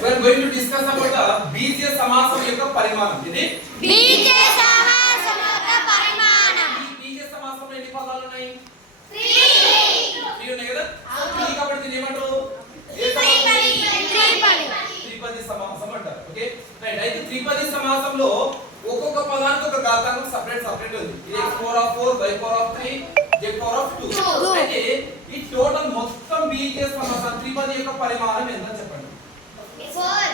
we are going to discuss about the బీజీయ సమాసం యొక్క పరిమాణం. ఇది బీజీయ సమాసం యొక్క పరిమాణం. ఈ బీజీయ సమాసంలో ఎన్ని పదాలు ఉన్నాయి? 3 ఉన్నాయి కదా. 3 కాబట్టి దీన్ని ఏమంటారు? త్రిపది సమాసం అంటారు. Okay right. అయితే త్రిపది సమాసంలో ఒక్కొక్క పదానికి ఒక ఘాతాంకం సెపరేట్ ఉంది. ఇది x⁴, y⁴, z⁴. అయితే ఈ టోటల్ మొత్తం బీజీయ సమాసం త్రిపది యొక్క పరిమాణం ఎంత చెప్పండి? 4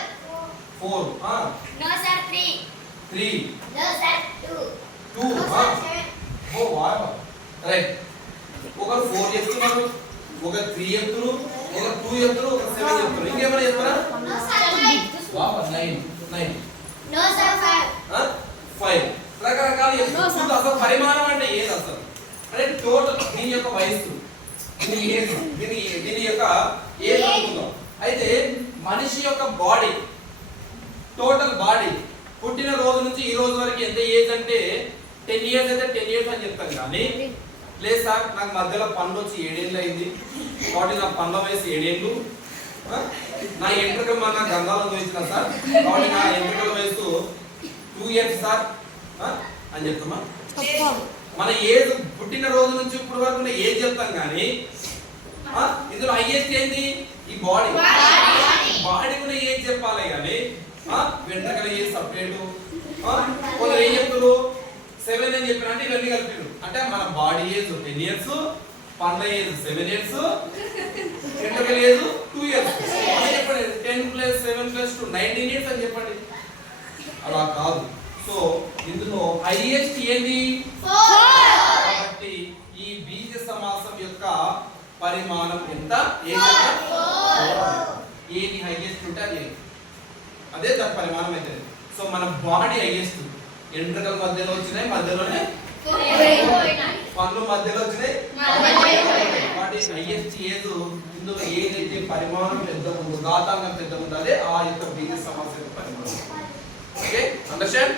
No sir 3 3 No sir 2 ఓ వావ్ రైట్. ఒకరు 4 చెప్తున్నారు, ఒకరు 3 చెప్తున్నారు, ఒకరు 2 చెప్తున్నారు, ఒకరు 7 చెప్తున్నారు. ఇంకేమైనా చెప్తారా? No sir 5 wow 9 No sir 5 రకరకాల చెప్తున్నారు. అసలు పరిమాణం అంటే ఏది అసలు? అంటే టోటల్ దీని యొక్క వయస్సు, దీని ఏజ్, దీని యొక్క ఏజ్ అనుకుందాం. అయితే మనిషి యొక్క బాడీ, టోటల్ బాడీ పుట్టిన రోజు నుంచి ఈ రోజు వరకు ఎంత ఏజ్ అంటే 10 ఇయర్స్ అయితే 10 ఇయర్స్ అని చెప్తాం. కానీ లేదు సార్ నాకు మధ్యలో పనులు వచ్చి 7 ఏళ్ళు అయింది కాబట్టి నా పనుల వయసు 7 ఏళ్ళు, నా ఎంట్రుకలు మన గంగాలో చూసిన సార్ కాబట్టి నా ఎంట్రుకల వయసు 2 ఇయర్స్ సార్ అని చెప్తామా? మన ఏజ్ పుట్టిన రోజు నుంచి ఇప్పుడు వరకు ఉన్న ఏజ్ చెప్తాం. కానీ ఇందులో హైయెస్ట్ ఏంది? ఈ బాడీ ఉన్న ఏజ్ చెప్పాలి. కానీ వెంట్రుకల ఏజ్ సపరేట్. కొందరు ఏం చెప్తారు 7 అని చెప్పిన అంటే ఇవన్నీ కలిపారు. అంటే మన బాడీ ఏజ్ 10 ఇయర్స్, పండ్ల ఏజ్ 7 ఇయర్స్, వెంట్రుకల ఏజ్ 2 ఇయర్స్. చెప్పండి 10 + 7 + 2 19 ఇయర్స్ అని చెప్పండి. అలా కాదు. సో ఇందులో హైయెస్ట్ ఏంది? 4 కాబట్టి ఈ బీజ సమాసం యొక్క పరిమాణం ఎంత? ఏది హైయెస్ట్ ఉంటే అదే దాని పరిమాణం అయితే. సో మన బాడీ హైయెస్ట్, ఎంట్రుకల మధ్యలో వచ్చినాయి, మధ్యలోనే పన్ను మధ్యలో వచ్చినాయి. వాటి హైయెస్ట్ ఏజ్ ఇందులో ఏదైతే పరిమాణం పెద్ద ఉందో, ఘాతాంకం పెద్ద ఉందో అదే ఆ యొక్క బీజ సమాసం యొక్క పరిమాణం. Okay understand?